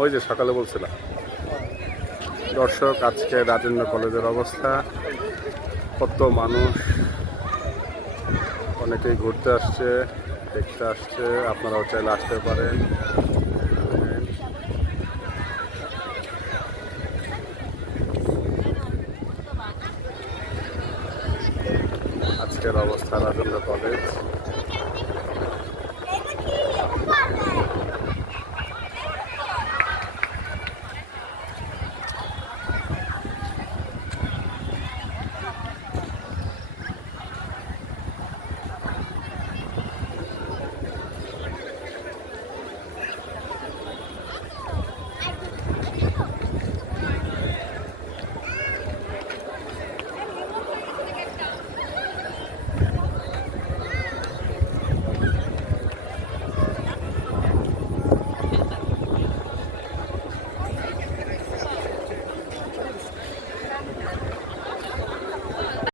ওই যে সকালে বলছিলাম। দর্শক, আজকে রাজেন্দ্র কলেজের অবস্থা। কত মানুষ। অনেকেই ঘুরতে আসছে, দেখতে আসছে, আপনারাও চাইলে আসতে পারেন। আজকের অবস্থা রাজেন্দ্র কলেজ।